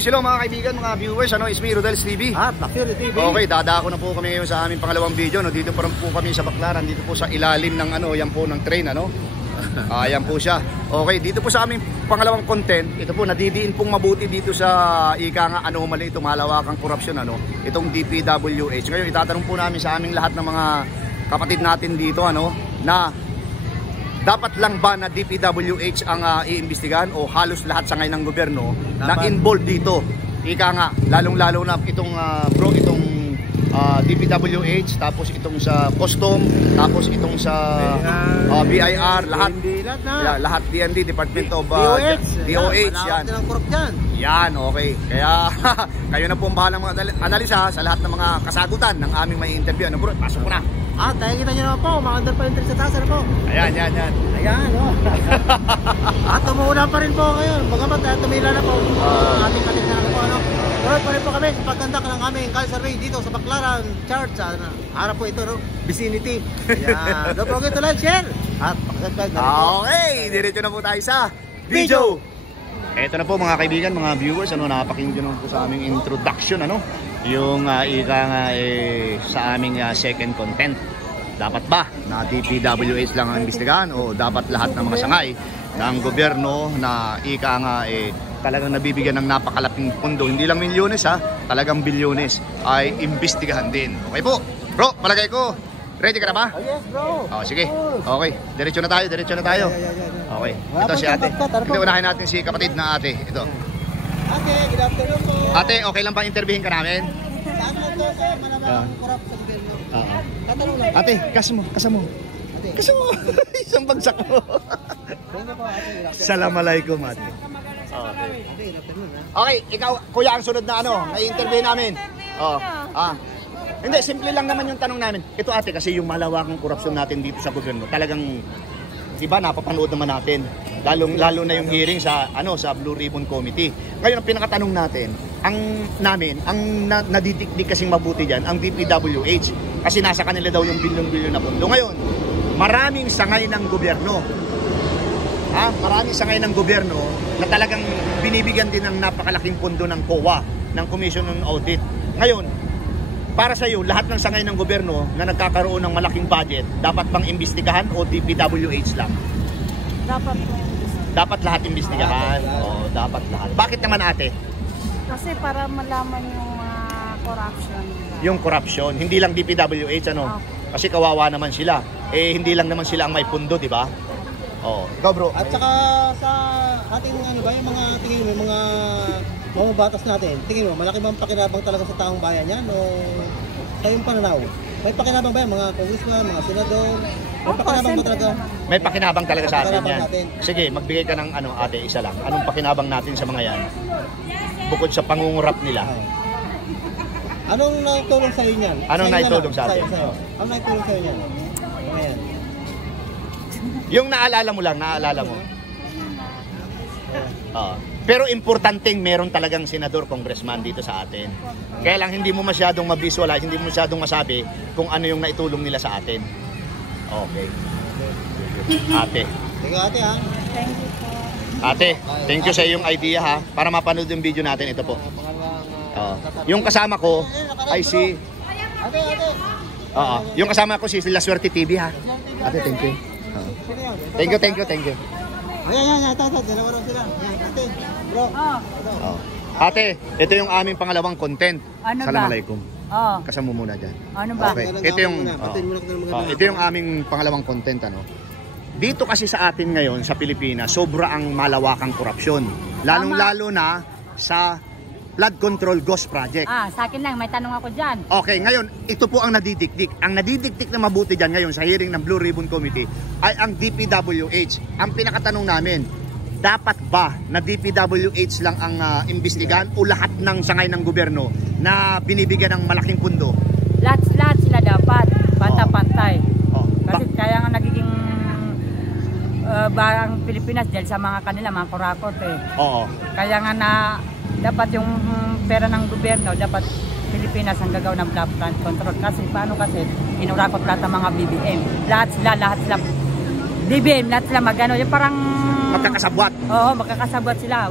hello mga kaibigan, mga viewers, it's me, Rodel's TV. At Lakiri TV. Okay, dadako na po kami ngayon sa aming pangalawang video, no? Dito pa rin po kami sa Baclaran, dito po sa ilalim ng yan po ng train, ayan po siya. Okay, dito po sa aming pangalawang content, ito po nadidiin pong mabuti dito sa ika nga anomaly, itong malawakang korupsyon, itong DPWH. Ngayon itatanong po namin sa aming lahat ng mga kapatid natin dito, na dapat lang ba na DPWH ang iimbestigahan o halos lahat sa ngayon ng gobyerno na involved dito? Ika nga, lalong-lalo na itong itong DPWH, tapos itong sa custom, tapos itong sa BIR, lahat DND, Department of DOH, yan. Yan, okay. Kaya kayo na po ang bahalang mga analisa sa lahat ng mga kasagutan ng aming may interview. Bro, pasok ko na. Nakikita nyo naman po, makandar pa yung trip sa taas, Ayan. Ayan, At tumuuna pa rin po ngayon. Bagamat tumila na po ating katinan po, Pero pa rin po kami sa pagkandak ng aming call survey dito sa Baclaran Church. Harap po ito, vicinity. Ayan. Don't forget to like, share. At pakasubscribe na rin po. Okay, diretso na po tayo sa video. Ito na po mga kaibigan, mga viewers, napakinggan po sa aming introduction, yung ika nga sa aming second content. Dapat ba na DPWH lang ang imbestigahan o dapat lahat ng mga sangay ng gobyerno na ika nga talagang nabibigyan ng napakalaking pondo, hindi lang milyones talagang bilyones, ay imbestigahan din. Okay po, bro, palagay ko ready ka na ba? Yes, bro. Sige. Okay, diretso na tayo. Okay, ito si ate. Ito, unahin natin si kapatid na ate. Ito. Ate, good afternoon po. Ate, okay lang ba interviewin ka namin? Saan mo to, sir? Malamang korap sa gobyerno. Tatanong lang. Ate, kasamo. Kasamo. Isang bagsak mo. Assalamualaikum, ate. Okay, ikaw, kuya, ang sunod na na-interview namin. Hindi, simple lang naman yung tanong namin. Ito ate, kasi yung malawakang korupsyon natin dito sa gobyerno, talagang, diba, napapanood naman natin. Lalo na yung hearing sa Blue Ribbon Committee. Ngayon, ang pinakatanong natin, ang nadidikdik kasing mabuti dyan, ang DPWH. Kasi nasa kanila daw yung bilyon-bilyon na pondo. Ngayon, maraming sangay ng gobyerno. Maraming sangay ng gobyerno na talagang binibigyan din ng napakalaking pondo ng COA, ng Commission on Audit. Ngayon, para sa iyo, lahat ng sangay ng gobyerno na nagkakaroon ng malaking budget, dapat bang imbestigahan o DPWH lang? Dapat lahat imbestigahan. Dapat lahat. Bakit naman ate? Kasi para malaman yung corruption. Yung corruption, hindi lang DPWH Kasi kawawa naman sila. Hindi lang naman sila ang may pundo, di ba? Ikaw bro. At saka sa ating yung mga tingin mo, mga batas natin, tingin mo, malaki bang pakinabang talaga sa taong bayan yan o kayong pananaw? May pakinabang ba yan, mga congressman, mga senador? May pakinabang ba talaga? May pakinabang talaga sa atin yan. Sige, magbigay ka ng ate, isa lang. Anong pakinabang natin sa mga yan? Bukod sa pangungurap nila. Anong naitulong sa inyo yan? Anong naitulong sa atin? Anong naitulong sa inyo yan? Yung naalala mo. Pero importanteng meron talagang senador, congressman dito sa atin. Kaya lang hindi mo masyadong ma-visualize, hindi mo masyadong masabi kung ano yung naitulong nila sa atin. Okay. Ate. Thank you, ate Thank you po. Ate, thank you sa iyong idea para mapanood yung video natin. Ito po. Yung kasama ko ay si... yung kasama ko si La Suerte TV Ate, thank you. Thank you. Ayan, dalawa rin sila. Ate, bro. Ate, ito yung aming pangalawang content. Assalamualaikum. Kasama mo muna dyan. Ano ba? Okay. Ito yung aming pangalawang content. Dito kasi sa atin ngayon, sa Pilipinas, sobra ang malawakang korupsyon. Lalong-lalo na sa Flood Control Ghost Project. Sa akin lang, may tanong ako dyan. Okay, ngayon, ito po ang nadidikdik. Ang nadidikdik na mabuti dyan ngayon sa hearing ng Blue Ribbon Committee ay ang DPWH. Ang pinakatanong namin, dapat ba na DPWH lang ang imbestigahan o lahat ng sangay ng gobyerno na binibigyan ng malaking pundo? Lahat sila dapat, pantay-pantay. Kasi kaya nga nagiging barang Pilipinas dahil sa mga kanila, mga kurakot Kaya nga na dapat yung pera ng gobyerno, dapat Pilipinas ang gagawa ng flood control. Kasi paano kasi inurakot lahat ng mga BBM. Lahat sila BBM, lahat sila magano. Yung parang magkakasabwat. Oo, magkakasabwat sila.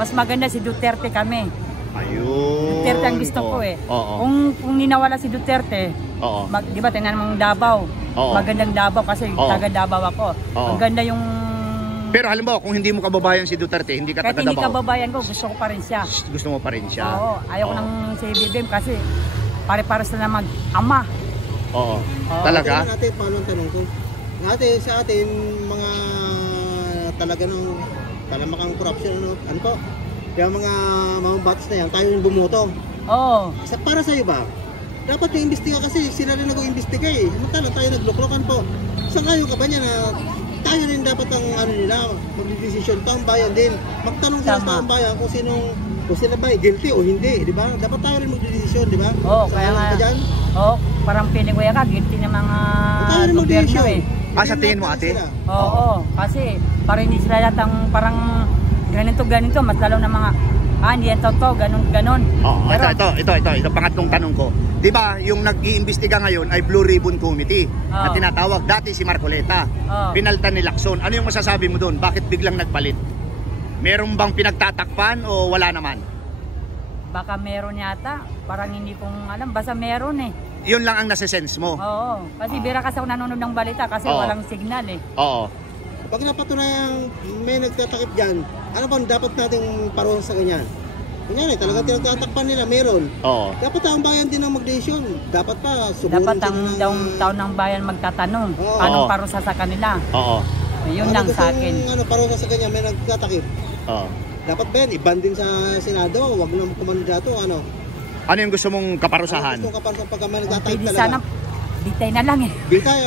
mas maganda si Duterte kami. Ayun. Duterte ang gusto ko eh. Oo. Kung ninawala si Duterte, Oo. di ba tingnan mong Davao, Oo. magandang Davao kasi Oo. taga Davao ako. Oo. Ang ganda yung... Pero halimbawa, kung hindi mo kababayan si Duterte, hindi ka Kahit taga hindi Davao, kababayan ko, gusto ko pa rin siya. gusto mo pa rin siya. Oo, ayoko Oo. ng si BBM kasi pare-pares na mag-ama. Oo. Oo. Talaga? Ate, paano ang tanong ko? Ate, sa atin, mga talaga ng palamakang corruption, ano po? Kaya mga batas na yan, tayo yung bumoto. Oo. Para sa'yo ba? Dapat yung imbestiga kasi sila rin nag-iimbestiga eh. Samantala tayo nagloklokan po. Saan kayo ka ba niya na tayo rin dapat ang ano nila, mag-decision, taong bayan din. Magtanong sila sa Tama. taong bayan kung sila ba guilty o hindi, di ba? Dapat tayo rin mag-decision, di ba? Oo, kaya nga. Dyan? Oo, parang feeling ko ka, guilty ng mga Tayo rin gobyerno mag-decision. eh. Sa tingin mo, ate? Sila. Oo, kasi parang hindi sila lahat ang parang ganito, mas lalo na mga, hindi yan totoo, ganun. Oo. Pero, Ito, pangatlong tanong ko. Di ba, yung nag-iimbestiga ngayon ay Blue Ribbon Committee na Oo. tinatawag dati si Marcoleta. Oo. Pinaltan ni Lacson. Ano yung masasabi mo doon? Bakit biglang nagpalit? Meron bang pinagtatakpan o wala naman? baka meron yata, parang hindi kong alam, basta meron eh. Yun lang ang nasa-sense mo. Oo, kasi bira kasi ako nanonood ng balita kasi Oo. walang signal eh. Oo. Pag napatunayang may nagtatakip dyan, ano bang dapat nating paruhan sa ganyan? Kunyari, talagang tinagtatakpan nila, meron. Oo. Dapat ang bayan din ang mag-decision. Dapat pa, suburin Dapat ang sila ng... taon ng bayan magtatanong, Oo. anong Oo. parusa sa kanila. Oo. Yun lang sa akin. Ano, paruhan sa ganyan, may nagtatakip. Oo. Dapat ba yan, iban din sa Senado, wag na kumandato, ano? Ano yung gusto mong kaparusahan? Ano gusto kaparusahan pagka may nagtatakip Pwede talaga? sana, bitay na lang eh. Bitay,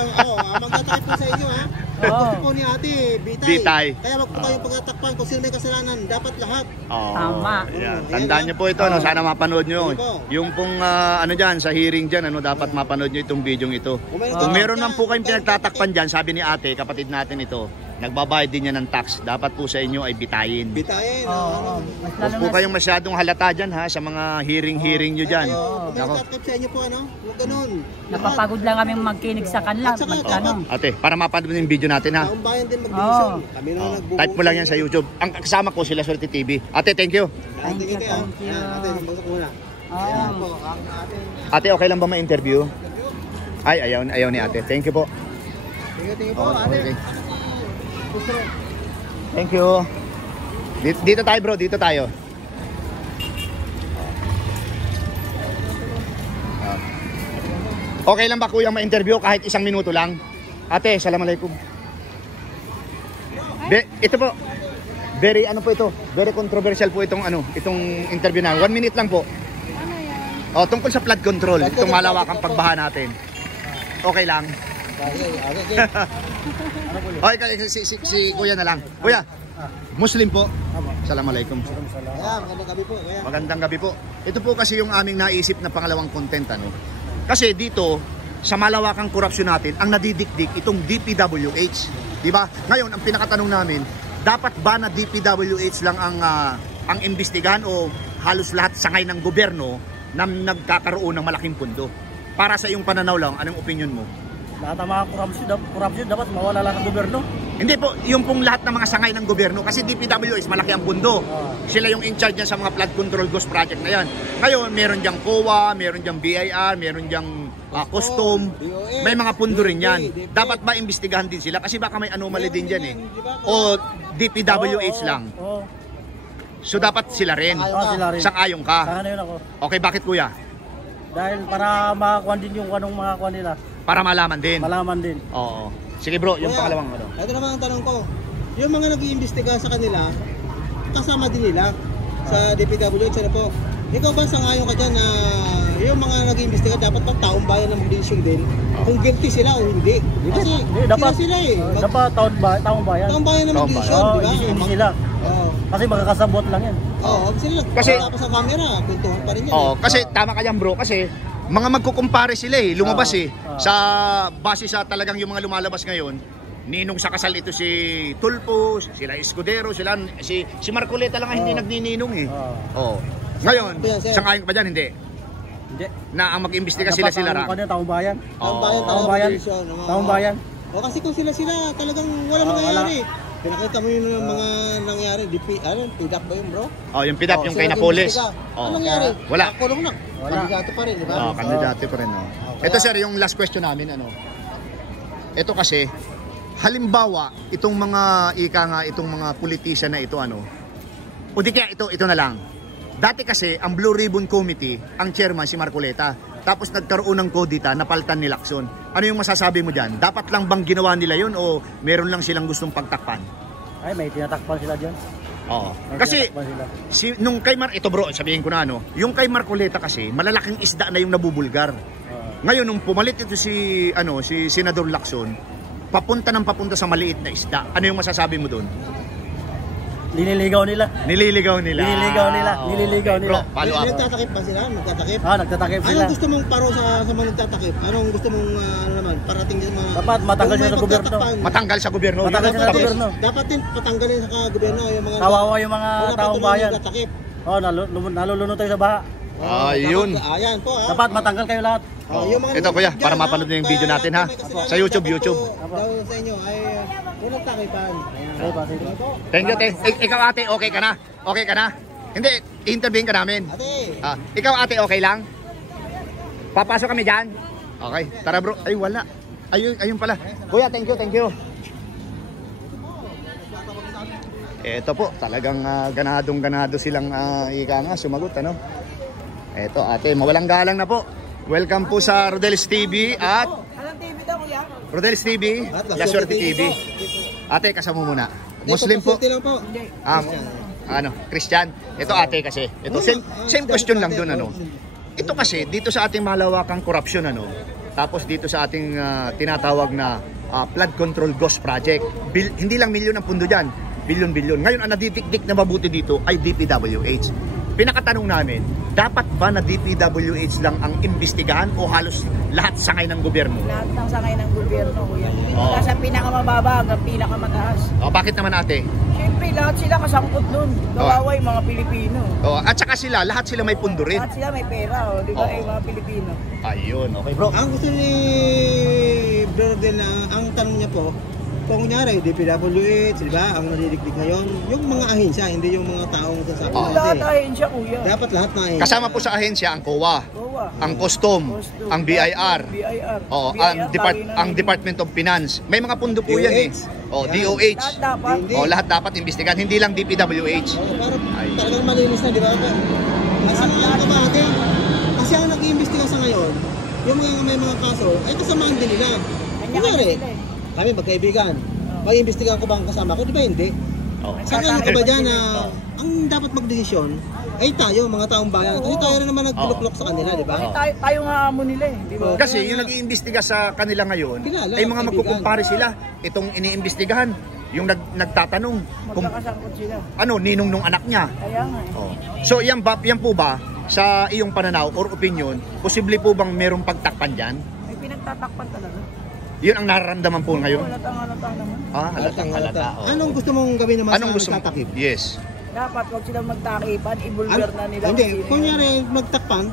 magtatakip po sa inyo, ha? Oo. Gusto po ni ate, bitay. Bitay. Kaya wag po kayong pagtatakpan kung sino may kasalanan, dapat lahat. Oo. Tama. Ayan. Tandaan niyo po ito, no? Sana mapanood niyo. Sige po. Yung pong ano diyan sa hearing diyan, ano dapat mapanood niyo itong video ito. Kung may Kung nagtatakip meron dyan, man po kayong huwag pinagtatakpan diyan, sabi ni ate, kapatid natin ito, nagbabayad din yan ng tax. Dapat po sa inyo ay bitayin. bitayin. Oo. Mas Huwag lalo po na kayong masyadong halata dyan ha, sa mga hearing nyo dyan. Kung may Nako. nagtatakip sa inyo po, ano? Huwag ganun. napapagod lang kami magkinig sa kanila, At saka, magtanong. Ate, para mapanood yung video natin ha. Taong bayan din mag-decision. Oo. Kami na nagbubuo. Type mo lang yan sa YouTube. Ang kasama ko sila Swerte TV. Ate, thank you. Thank you, Ate, thank you. Ate, bagsak muna. Oo. Ayan po, ang ate. Ate, okay lang ba ma-interview? Ay, ayaw ni ate. Thank you po. Tingnan po, ate. Okay. Thank you. Dito tayo bro, dito tayo. Okay lang ba kuya ma-interview kahit 1 minuto lang? Ate, assalamualaikum. Ito po. Very ano po ito? Very controversial po itong interview na. 1 minute lang po. Ano yan? Oh, tungkol sa flood control, itong malawakang pagbaha natin. Okay lang. Okay, si kuya na lang. Kuya, Muslim po. Assalamualaikum. Ayan, magandang gabi po. Ayan. Magandang gabi po. Ito po kasi yung aming naisip na pangalawang content ano. Kasi dito sa malawakang korupsyon natin, ang nadidikdik itong DPWH, di ba? Ngayon ang pinakatanong namin, dapat ba na DPWH lang ang imbestigahan o halos lahat sangay ng gobyerno na nagkakaroon ng malaking pundo? Para sa iyong pananaw lang, anong opinion mo? Lahat ng mga corruption dapat mawala lang ng gobyerno. Hindi po, yung pong lahat ng mga sangay ng gobyerno kasi DPWH malaki ang pundo. Sila yung in charge niya sa mga flood control ghost project na yan. Ngayon, meron diyang COA, meron diyang BIR, meron diyang custom. May mga pundo rin yan. Dapat ba imbestigahan din sila? Kasi baka may anomaly din dyan eh. O DPWH lang. Oo. So dapat sila rin. Sila rin. Sang-ayon ka. Sana yun ako. Okay, bakit kuya? Dahil para makakuha din yung anong mga kuha nila. Para malaman din. Malaman din. Oo. Sige bro, yung Kuya, pangalawang ano. Ito naman ang tanong ko. Yung mga nag-iimbestiga sa kanila, kasama din nila sa DPWH, ano po? Ikaw ba sangayon ka dyan na yung mga nag-iimbestiga dapat pag taong bayan ng mag-decision din kung guilty sila o hindi? Kasi dapat sila eh. Dapat taong bayan. Taong bayan ng Taong mag-decision, Oo, di ba? hindi sila. Oo. Kasi magkakasabot lang yan. Oo, sila. Kasi- Tapos sa camera, kwentuhan pa rin yan. Oo, kasi tama ka yan bro, kasi mga magkukumpare sila eh, lumabas eh. Sa base sa talagang yung mga lumalabas ngayon, ninong sa kasal ito si Tulfo, sila Escudero, sila si Marcoleta lang ang hindi nagnininong eh. Oo. Ngayon, Yan, sir. sang-ayon ka ba dyan? Hindi. Hindi. Na ang mag-imbestiga Dapat sila ang ra. kuha nila, taong bayan. Taong bayan, Taong bayan. mag-decision, ano, Taong bayan. O kasi kung sila talagang wala Oo, mangyayari. Pinakita mo yung mga nangyari. PDAP ba yun, bro? Oh, yung PDAP, yung kay Napoles. Ano nangyari? Wala. Kulong na. Kandidato pa rin, di ba? Kandidato pa rin. Ito sir, yung last question namin, ito kasi, halimbawa, itong mga itong mga politician na ito, o di kaya ito na lang. Dati kasi, ang Blue Ribbon Committee, ang chairman si Marcoleta. Tapos nagkaroon ng kodita, napalitan ni Lacson. Ano yung masasabi mo dyan? Dapat lang bang ginawa nila yun o meron lang silang gustong pagtakpan? Ay, may tinatakpan sila dyan. Oo. Kasi, nung kay ito bro, sabihin ko na yung kay Marcoleta kasi, malalaking isda na yung nabubulgar. Ngayon, nung pumalit ito si Senador Lacson, papunta sa maliit na isda. Ano yung masasabi mo doon? Nililigaw nila. Nililigaw nila. Bro, follow up. Nagtatakip ba sila? Nagtatakip? Nagtatakip sila. Anong gusto mong paro sa mga nagtatakip? Anong gusto mong parating sa mga... Dapat matanggal siya sa gobyerno. Matanggal sa gobyerno. Dapat din patanggalin sa gobyerno yung mga... Kawawa yung mga taong bayan. Nalulunod tayo sa baha. Yun. Ayan po ha. Dapat matanggal kayo lahat. Ito kuya, para mapanood nyo yung video natin ha. Sa YouTube. Sa inyo ay unang takipan. Thank you, ikaw ate, okay ka na? Okay ka na? Hindi, interviewin ka namin. Ate. Ikaw ate, okay lang? Papasok kami dyan? Okay, tara bro. Ay wala. Ayun pala. Kuya, thank you. Ito po, talagang ganado silang sumagot Ito ate, mawalang galang na po. Welcome po sa Rodel's TV at Anong TV daw kuya? Rodel's TV, La Suerte TV. Ate, kasama muna. Muslim po. Christian. Ito ate kasi. Ito same question lang doon Ito kasi dito sa ating malawakang korupsyon Tapos dito sa ating tinatawag na flood control ghost project. Hindi lang milyon ang pundo diyan. Bilyon-bilyon. Ngayon ang nadidikdik na mabuti dito ay DPWH. Pinakatanong namin, dapat ba na DPWH lang ang imbestigahan o halos lahat sangay ng gobyerno? Lahat ng sangay ng gobyerno, kuya. Sa pinakamababa hanggang pinakamataas. Bakit naman ate? Siyempre, lahat sila kasangkot nun. Kawawa yung mga Pilipino. At saka lahat sila may pundo rin. Lahat sila may pera, di ba? Yung mga Pilipino. Ayun, okay bro. Ang gusto ni Bro Rodel ang tanong niya po, kung kunyari, DPWH, di ba, ang nadidikdik ngayon, yung mga ahensya, hindi yung mga taong sasabi natin. Lahat ahensya, kuya. Dapat lahat na ahensya. Kasama po sa ahensya ang COA, ang Custom, ang BIR, ang Department of Finance. May mga pundo po yan DOH. Lahat dapat imbestigahan, hindi lang DPWH. Para talagang malinis na, di ba? Kasi ang nag-iimbestiga sa ngayon, yung may mga kaso, ay kasamahan din nila. Kunyari, kami magkaibigan. Mag-iimbestigahan ko ba ang kasama ko? Di ba hindi? Saka ano ba dyan na ang dapat magdesisyon ay tayo, mga taong bayan. Kasi tayo rin naman nagtuluklok sa kanila, di ba? Tayo nga amo nila di ba? Kasi yung nag-iimbestiga sa kanila ngayon, ay mga magkukumpare sila. Itong iniimbestigahan, yung nagtatanong kung magkakasangkot sila. Ninong nung anak niya. Kaya nga So yan po ba, sa iyong pananaw or opinion, posible po bang merong pagtakpan dyan? May pinagtatakpan talaga. Yun ang nararamdaman po ngayon? Halatang-halata naman. Halatang-halata. Anong gusto mong gawin naman sa nagtatakip? Yes. Dapat wag silang magtakipan, ibulgar na nila. Hindi, kunyari magtakpan,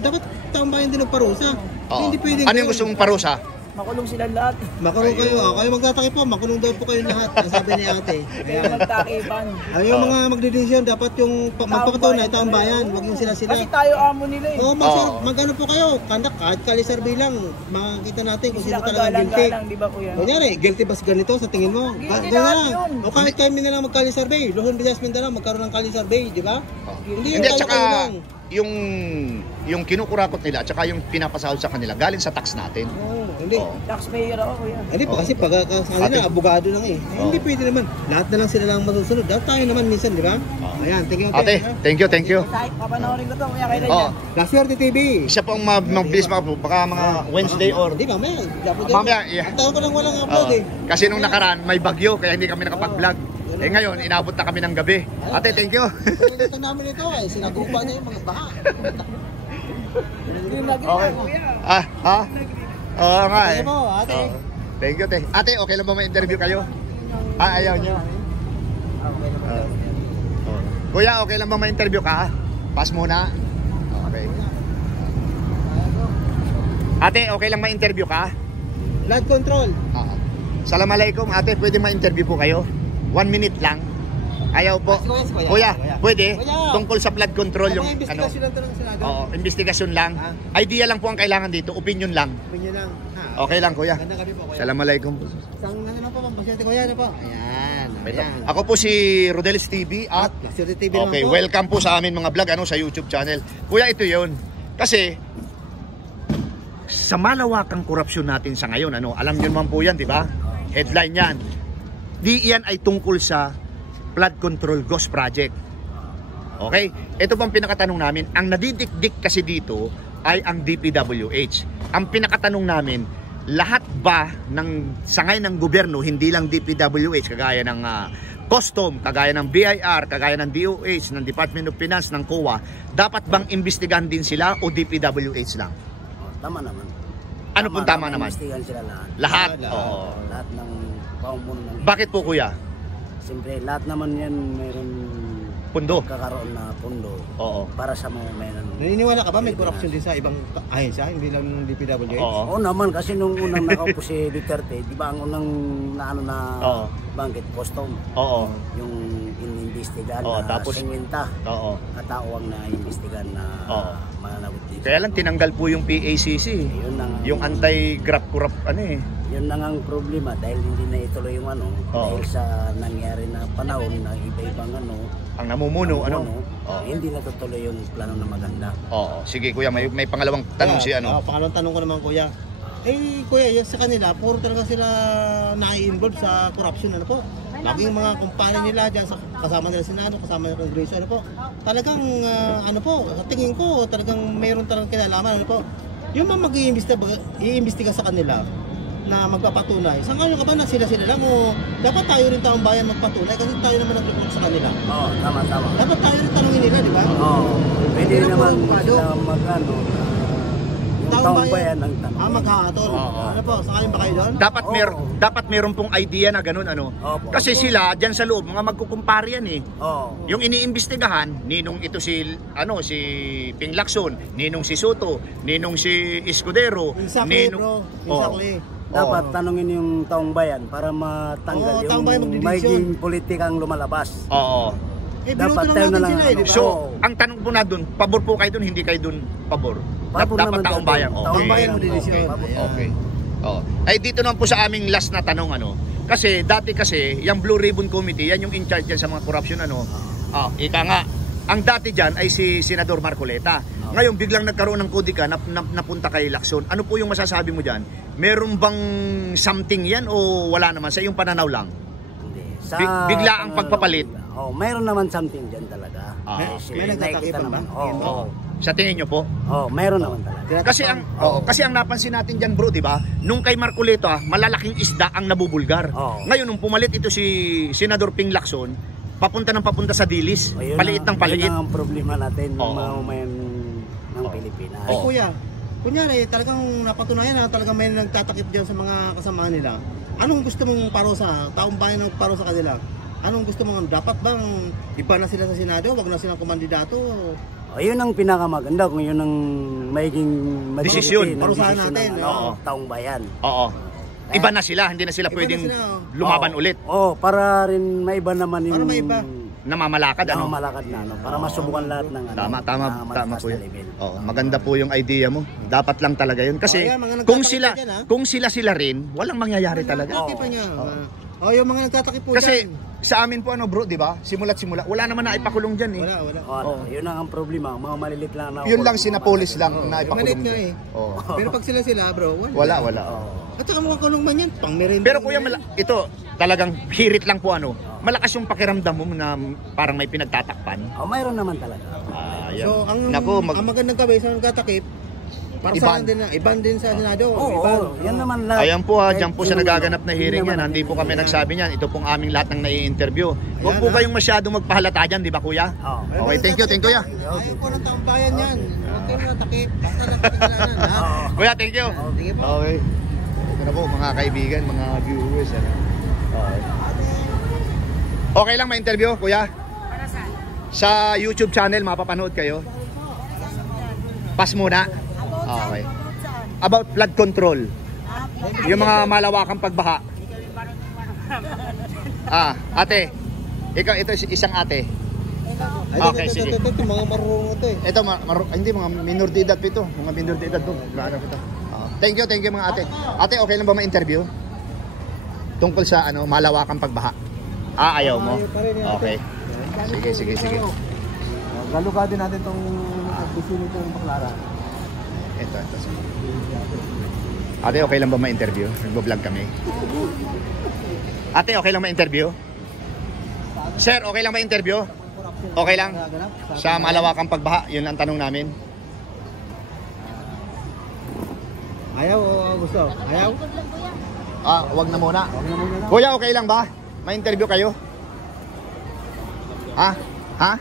dapat taong bayan din magparusa. Hindi pwedeng. Ano yung gusto mong parusa? Makulong silang lahat. Makulong kayo. Kayo magtatakip po, makulong daw po kayo lahat. Sabi ni ate. Kaya magtakipan. Yung mga magdedesisyon, dapat yung magpapatunay, taong bayan, wag yung sila. Kasi tayo amo nila Magano po kayo, kahit kalisarbi lang, makikita natin kung sino talaga guilty. Di ba kuya? Kunyari, guilty ba ganito sa tingin mo? Guilty lahat yun. O kahit kami na lang magkalisarbi, Luhon Villas Mindanao, magkaroon ng kalisarbi, di ba? Hindi, at saka yung kinukurakot nila at saka yung pinapasahod sa kanila galing sa tax natin. Hindi. Taxpayer ako kuya. Hindi pa kasi pagkakasali na, abogado lang Hindi pwede naman. Lahat na lang sila lang masusunod. Dapat tayo naman minsan, di ba? Ayan, thank you. Ate, thank you. Papanoorin ko to kuya, kailan yan? La Suerte TV. Isa pong mabilis baka mga Wednesday or... Hindi, mamaya. Mamaya, Ang taon ko lang walang upload Kasi nung nakaraan, may bagyo, kaya hindi kami nakapag-vlog. Ngayon, inabot na kami ng gabi. Ate, thank you. Ito namin ito sinagupa niya yung mga baha. Okay. Oo nga Ate po, ate. Thank you, te. Ate, okay lang ba ma-interview kayo? Ayaw nyo? Kuya, okay lang ba ma-interview ka? Pass muna. Okay. Ate, okay lang ma-interview ka? Blood control. Assalamualaikum, ate, pwede ma-interview po kayo? 1 minute lang. Ayaw po. Kuya, pwede? Tungkol sa flood control yung ano? Oo, investigasyon lang. Idea lang po ang kailangan dito, opinion lang. Opinion lang. Okay lang, kuya. Ganda kami po, kuya. Assalamualaikum. Isang ano po, pasyente kuya, ano po? Ayan. Ako po si Rodelis TV at Luxury TV okay, naman po. welcome po sa amin mga vlog sa YouTube channel. Kuya, ito 'yon. Kasi sa malawakang korupsyon natin sa ngayon, alam niyo naman po 'yan, 'di ba? Headline 'yan. Di yan ay tungkol sa flood control ghost project. Okay? Ito pang pinakatanong namin, ang nadidikdik kasi dito ay ang DPWH. Ang pinakatanong namin, lahat ba ng sangay ng gobyerno, hindi lang DPWH, kagaya ng Custom, kagaya ng BIR, kagaya ng DOH, ng Department of Finance, ng COA, dapat bang imbestigahan din sila o DPWH lang? Tama naman. Ano pong tama naman? Imbestigahan sila lahat. Lahat? Oo. Lahat ng paumuno ng... Bakit po, kuya? Siyempre, lahat naman yan mayroon Pundo? kakaroon na pundo Oo. para sa mga may Naniniwala ka ba may corruption din sa ibang ahensya, hindi lang DPWH? Oo. Oo naman, kasi nung unang nakaupo si Duterte, di ba ang unang Oo. banggit, Custom, Oo. yung inimbestigahan Oo, na tapos- 50 Oo. katao ang na-imbestigahan na Oo. mananagot dito. Kaya lang tinanggal po yung PACC. Yun ang- Yung anti-corrupt Yun na ang problema dahil hindi na ituloy yung Oo. dahil sa nangyari na panahon na iba-ibang ang namumuno, hindi natutuloy yung plano na maganda. Oo. Sige kuya, may pangalawang tanong si Pangalawang tanong ko naman kuya. Kuya, yung sa kanila, puro talaga sila nai-involve sa corruption, ano po? Laging mga kumpanya nila dyan, kasama nila Senado, kasama nila Kongreso, ano po? Talagang, sa tingin ko, talagang mayroon talagang kinalaman, ano po? Yung mga mag-iimbestiga sa kanila, na magpapatunay. Sa ngayon ka ba na sila lang o dapat tayo rin taong bayan magpatunay kasi tayo naman nag-report sa kanila. Oo, tama. Dapat tayo rin tanongin nila, di ba? Oo. Pwede Hindi naman na po, sila yung taong bayan ang tanong. Magkakatol. Ano po, sakayin ba kayo doon? Dapat meron pong idea na ganun Opo. Kasi sila diyan sa loob mga magkukumpare yan Oo. Yung iniimbestigahan, ninong ito si Ping Lacson, ninong si Soto, ninong si Escudero, Exactly, bro. Exactly. Dapat tanungin yung taong bayan para matanggal taong bayan yung magdidesisyon. maging politikang lumalabas. Oo. Dapat binuto tayo naman na lang. sila di ba? So, ang tanong po na doon, pabor po kayo doon, hindi kayo doon pabor. Pabor Dapat naman taong tayo. bayan. Taong bayan mo desisyon. Okay. Oo. Ay dito naman po sa aming last na tanong Kasi dati yung Blue Ribbon Committee, yan yung in charge yan sa mga corruption ika nga. Ang dati diyan ay si Senador Marcoleta. Ngayon biglang nagkaroon ng kodika napunta kay Lacson. Ano po yung masasabi mo diyan? Meron bang something yan o wala naman sa iyong pananaw lang? Hindi. Bigla ang pagpapalit. Mayroon naman something dyan talaga. May nagtatakipan ba? Oo. Sa tingin nyo po? Mayroon naman talaga. Kasi ang napansin natin diyan bro, 'di ba? Nung kay Marcoleta, malalaking isda ang nabubulgar. Ngayon nung pumalit ito si Senador Ping Lacson, papunta sa dilis, paliit ng paliit. Yun ang problema natin ng mga umayan ng Pilipinas. Kuya, kunyari talagang napatunayan na talagang may nagtatakip diyan sa mga kasama nila. Anong gusto mong parusa? Taong bayan ng parusa kanila? Anong gusto mong dapat bang iba na sila sa Senado, wag na silang kumandidato? Yun ang pinakamaganda kung yun ang magiging Desisyon. Parusahan natin, taong bayan. Oo. Iba na sila, hindi na sila pwedeng lumaban ulit. Para rin maiba naman yung Para maiba. Namamalakad namamalakad na para masubukan lahat ng Tama kuya. level. Maganda po yung idea mo. Dapat lang talaga yun kasi mga kung nagtatakip sila dyan, kung sila rin, walang mangyayari talaga. Nagtatakip niya. Yung mga nagtatakip po Kasi dyan. sa amin po bro, 'di ba? Simula wala naman na ipakulong diyan Wala. Yun ang problema, mga malilit lang na. Yun lang sinapolis lang na Maliit ipakulong. nga Pero pag sila bro, Wala. At saka mga kulong man yan, pang merienda. Pero kuya, ito talagang hirit lang po malakas yung pakiramdam mo na parang may pinagtatakpan. Mayroon naman talaga. Yan. So, ang magandang gawin sa nagtatakip, para Iban. iban din sa Senado. Yan naman lang. Ayan po diyan po sa nagaganap na hearing yan. Hindi po kami nagsabi niyan. Ito pong aming lahat ng nai-interview. Huwag po kayong masyadong magpahalata diyan, di ba kuya? Okay, thank you kuya. Ayaw ko ng taong bayan yan. Huwag kayo natakip. Basta nagpapagalanan. Kuya, thank you. Sige po. Okay. Ito na po mga kaibigan, mga viewers. Okay. Okay lang ma-interview, kuya? Sa YouTube channel, mapapanood kayo? Pass muna. Okay. About flood control. Yung mga malawakang pagbaha. Ate. Ikaw, ito isang ate. Okay, sige. Ito, mga marunong ito eh. Ito, hindi, mga minor de edad ito. Mga minor de edad to. Thank you mga ate. Ate, okay lang ba ma-interview? Tungkol sa malawakang pagbaha. Ayaw mo? Okay. Sige. Galugado natin itong bisino itong Baclaran. Ito. Ate, okay lang ba ma-interview? Nagbo-vlog kami. Ate, okay lang ma-interview? Sir, okay lang ma-interview? Okay lang? Sa malawakang pagbaha, yun ang tanong namin. Ayaw o gusto? Ayaw? Wag na muna. Kuya, okay lang ba? Ma-interview kayo? Ha?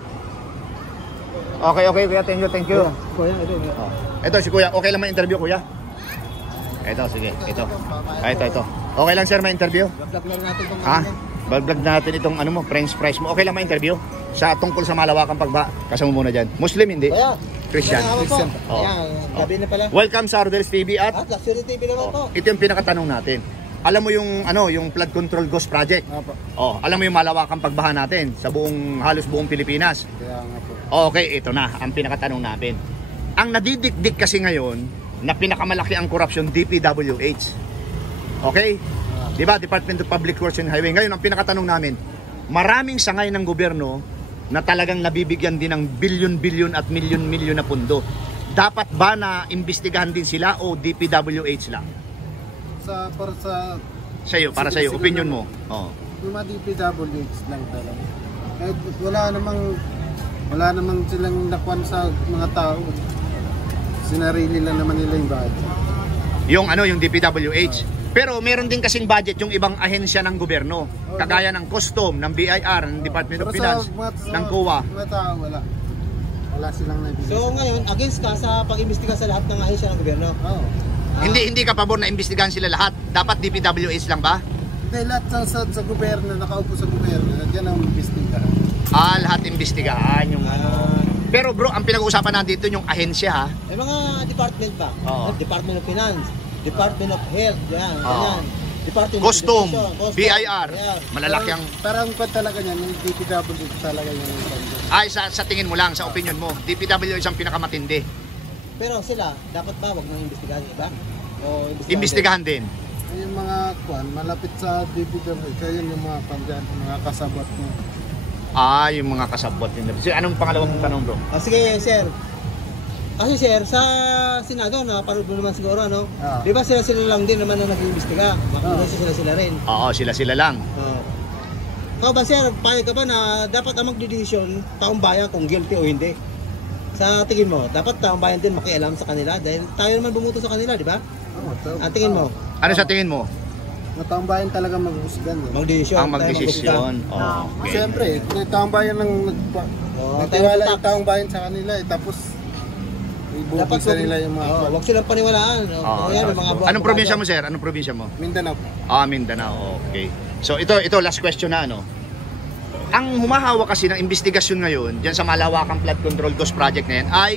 Okay, kuya. Thank you. Kuya, ito. Ito si kuya. Okay lang ma-interview, kuya? Ito, sige. Ito. Ito. Okay lang, sir, ma-interview? Vlog lang natin itong Vlog natin itong French fries mo. Okay lang ma-interview? Sa tungkol sa malawakang pagbaha. Kasama muna dyan. Muslim, hindi? Kuya, Christian. Ayan, gabi na pala. Welcome sa Rodel's TV at Luxury TV naman po. ito yung pinakatanong natin. Alam mo yung flood control ghost project? Opo. Alam mo yung malawakang pagbaha natin sa halos buong Pilipinas? Kaya nga po. Okay, ito na ang pinakatanong natin. Ang nadidikdik kasi ngayon na pinakamalaki ang korupsyon, DPWH. Okay? Diba? Department of Public Works and Highway. Ngayon, ang pinakatanong namin, maraming sangay ng gobyerno na talagang nabibigyan din ng bilyon-bilyon at milyon-milyon na pundo. Dapat ba na imbestigahan din sila o DPWH lang? Para sa iyo, opinion mo. Yung mga DPWH lang talaga. Kahit wala namang silang nakwan sa mga tao. Sinarili lang naman nila yung budget. Yung DPWH. Pero meron din kasing budget yung ibang ahensya ng gobyerno. Kagaya ng Custom, ng BIR, ng Department of Finance, ng COA. Mga tao, wala silang nabibigay. So ngayon, against ka sa pag-imbestiga sa lahat ng ahensya ng gobyerno? Oo. Hindi ka pabor na imbestigahan sila lahat. Dapat DPWH lang ba? Hindi, lahat sa gobyerno, nakaupo sa gobyerno, nandiyan ang imbestiga. Lahat imbestigahan yung Pero bro, ang pinag-uusapan natin dito yung ahensya ha. May mga department ba? Oo. Department of Finance, Department of Health, yan. Department Custom, of Education, BIR, malalaki ang... Parang talaga niyan, yung DPWH talaga yung sa tingin mo lang, sa opinion mo, DPWH ang pinakamatindi. Pero sila, dapat ba wag nang imbestigahan, iba? O Imbestigahan din. yung mga malapit sa DPWH, kaya yung mga pandyan, mga kasabot mo. Yung mga kasabot din. Anong pangalawang tanong bro? Sige, sir. Kasi sir, sa Senado, napanood mo naman siguro, ano? Ah. Di ba sila lang din naman na nag-iimbestiga? Makuha sila rin. Oo, sila lang. Ikaw ba sir, payag ka ba na dapat ang magdedesisyon taong bayan kung guilty o hindi? Sa tingin mo, dapat taong bayan din makialam sa kanila dahil tayo naman bumuto sa kanila, di ba? Ang tingin mo? Ano sa tingin mo? Ang taong bayan talaga maghusgan. Magdesisyon. Ang magdesisyon. Okay. Siyempre, yung taong bayan lang nagtiwala yung taong bayan sa kanila tapos ibubig sa nila yung mga huwag silang paniwalaan. Anong probinsya mo sir? Anong probinsya mo? Mindanao. Mindanao. Okay. So ito last question na Ang humahawak kasi ng investigasyon ngayon diyan sa malawakang flood control ghost project na yan ay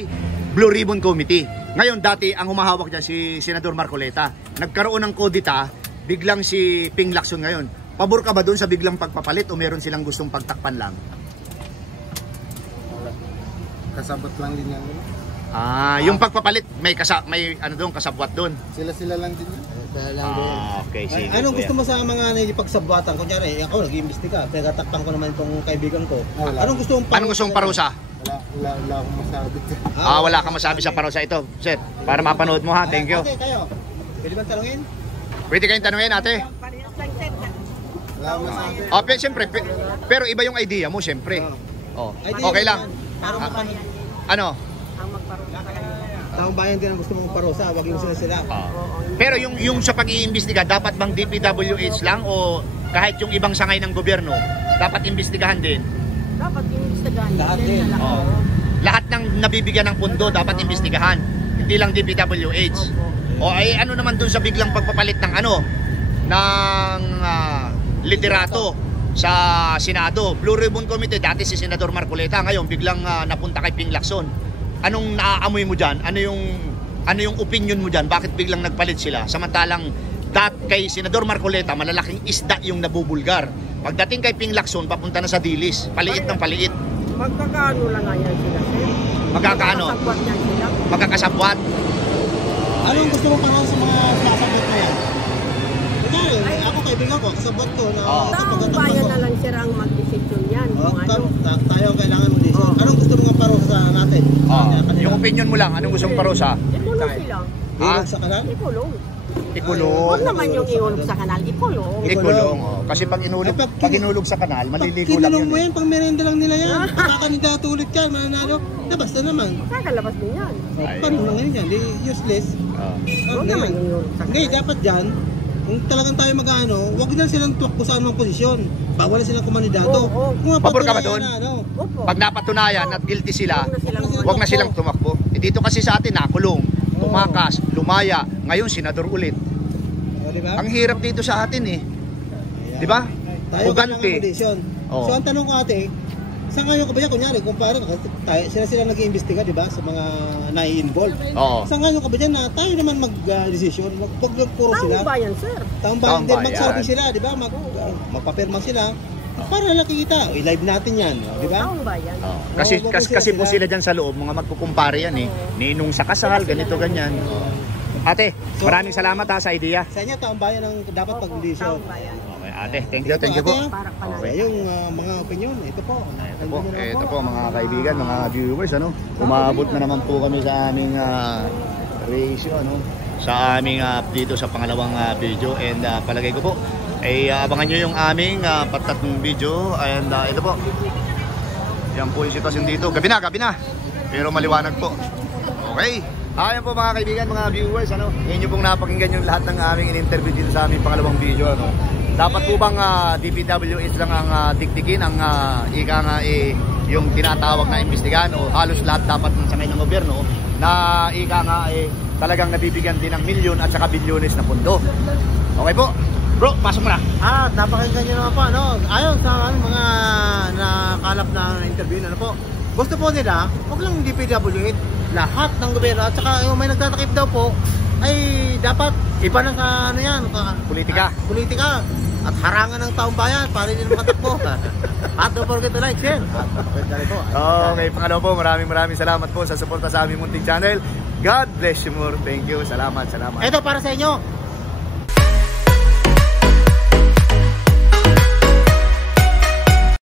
Blue Ribbon Committee. Ngayon dati ang humahawak diyan si Senador Marcoleta. Nagkaroon ng kodita, biglang si Ping Lacson ngayon. Pabor ka ba doon sa biglang pagpapalit o meron silang gustong pagtakpan lang? Kasabot lang din yan. Yung pagpapalit may kasabwat doon. Sila lang din. Okay, sige. Anong gusto mo sa mga nagipagsabwatan? Kunyari, ako nag-iimbestiga, pinagatakpan ko naman itong kaibigan ko. Anong gusto mong parusa? Wala akong masabi. Wala kang masabi sa parusa ito. Sir, para mapanood mo ha. Thank you. Okay, kayo. Pwede bang tanungin? Pwede kayong tanungin ate. Wala akong masabi. Siyempre, pero iba yung idea mo, siyempre. Okay lang. Ano? Taong bayan din ang gusto mong parusa, wag yung sila. Pero yung sa pag-iimbestiga, dapat bang DPWH lang o kahit yung ibang sangay ng gobyerno, dapat imbestigahan din? Dapat imbestigahan Lahat din. Lahat ng nabibigyan ng pundo dapat imbestigahan, hindi lang DPWH. Ano naman dun sa biglang pagpapalit ng liderato sa Senado? Blue Ribbon Committee, dati si Senador Marcoleta, ngayon biglang napunta kay Ping Lacson. Anong naaamoy mo dyan? Ano yung opinion mo dyan? Bakit biglang nagpalit sila? Samantalang kay Senador Marcoleta, malalaking isda yung nabubulgar. Pagdating kay Ping Lacson, papunta na sa Dilis. Paliit ng paliit. Magkakaano lang nga yan sila, sir. Magkakaano? Magkakasabwat yan sila. Magkakasabwat. Anong gusto mo para sa mga sasabot na yan? Kunyari, ako kaibigan ko, kasabot ko na sa Taong pagkatapos bayan ko. na lang, sir, ang mag-desisyon yan. Kung ano. Tayo ang kailangan mag-decision. Anong gusto mo nga parusa natin? Yung opinion mo lang, anong gusto mong parusa? Ikulong sila. Hirap sa kanal? Ikulong. Ikulong. Huwag naman yung iulog sa kanal. Ikulong. Ikulong. Kasi pag inulog sa kanal, maliligo lang Kinulong mo yun. yan, pang merenda lang nila yan. Kakakandidato ulit yan, mananalo. Labas na naman. Kakalabas din yan. Paano na ngayon yan? Di useless. Huwag naman yung iulog sa kanal. Ngayon, dapat dyan, kung talagang tayo mag-ano, huwag na silang tuwak kung saan mga posisyon. Bawal na silang kumandidato. Oo. Pabor ka ba doon? Opo. Pag napatunayan at guilty sila, Huwag huwag na na silang silang tumakbo. Dito kasi sa atin, nakulong, tumakas, lumaya, ngayon senador ulit. Diba? Ang hirap dito sa atin eh. Di ba? Tayo kailangan Ugante. mag-decision. Oo. So ang tanong ko ate, saan ngayon ka ba yan? Kunyari, kung parang sila nag-iimbestiga, di ba? Sa mga nai-involve. Oo. Saan ngayon ka ba dyan na tayo naman mag-decision? Wag lang puro sila. Taong bayan, sir. Taong Taong bayan din, bayan. magsabi sila, di ba? Magpapirma sila. Para nakikita, i-live natin yan, di ba? Taong bayan. Kasi Oo, kasi po sila. sila dyan sa loob, mga magkukumpare yan eh. Ninong sa kasal, ganito, ganyan. Ate, maraming salamat ha sa idea. Sa inyo, taong bayan ang dapat pag-decision. Taong bayan. Okay, ate, thank you po. Para pala. Okay, yung mga opinion, ito po. Ito po mga kaibigan, mga viewers, ano, umabot na naman po kami sa aming ratio, ano, sa aming dito sa pangalawang video, and palagay ko po ay abangan nyo yung aming patatlong video, and ito po, yan po yung sitwasyon dito, gabi na, pero maliwanag po. Okay, ayan po mga kaibigan, mga viewers, ano, ngayon nyo pong napakinggan yung lahat ng aming in-interview dito sa aming pangalawang video, ano. Dapat po bang DPWH lang ang dikdikin ang ika nga yung tinatawag na imbestigahan, o halos lahat dapat ng sangay ng gobyerno na ika nga talagang nabibigyan din ng milyon at saka bilyones na pondo. Okay po, bro, pasok mo na. Napakinggan nyo naman po, ano, ayon sa mga nakalap na interview, ano po, gusto po nila, huwag lang DPWH, lahat ng gobyerno, at saka yung may nagtatakip daw po, ay dapat iba na sa ano yan, Politika. Politika. At harangan ng taong bayan para hindi makatakbo. At don't forget to like, share. Okay, pangalawa po, maraming salamat po sa suporta sa aming munting channel. God bless you more. Thank you. Salamat. Ito para sa inyo.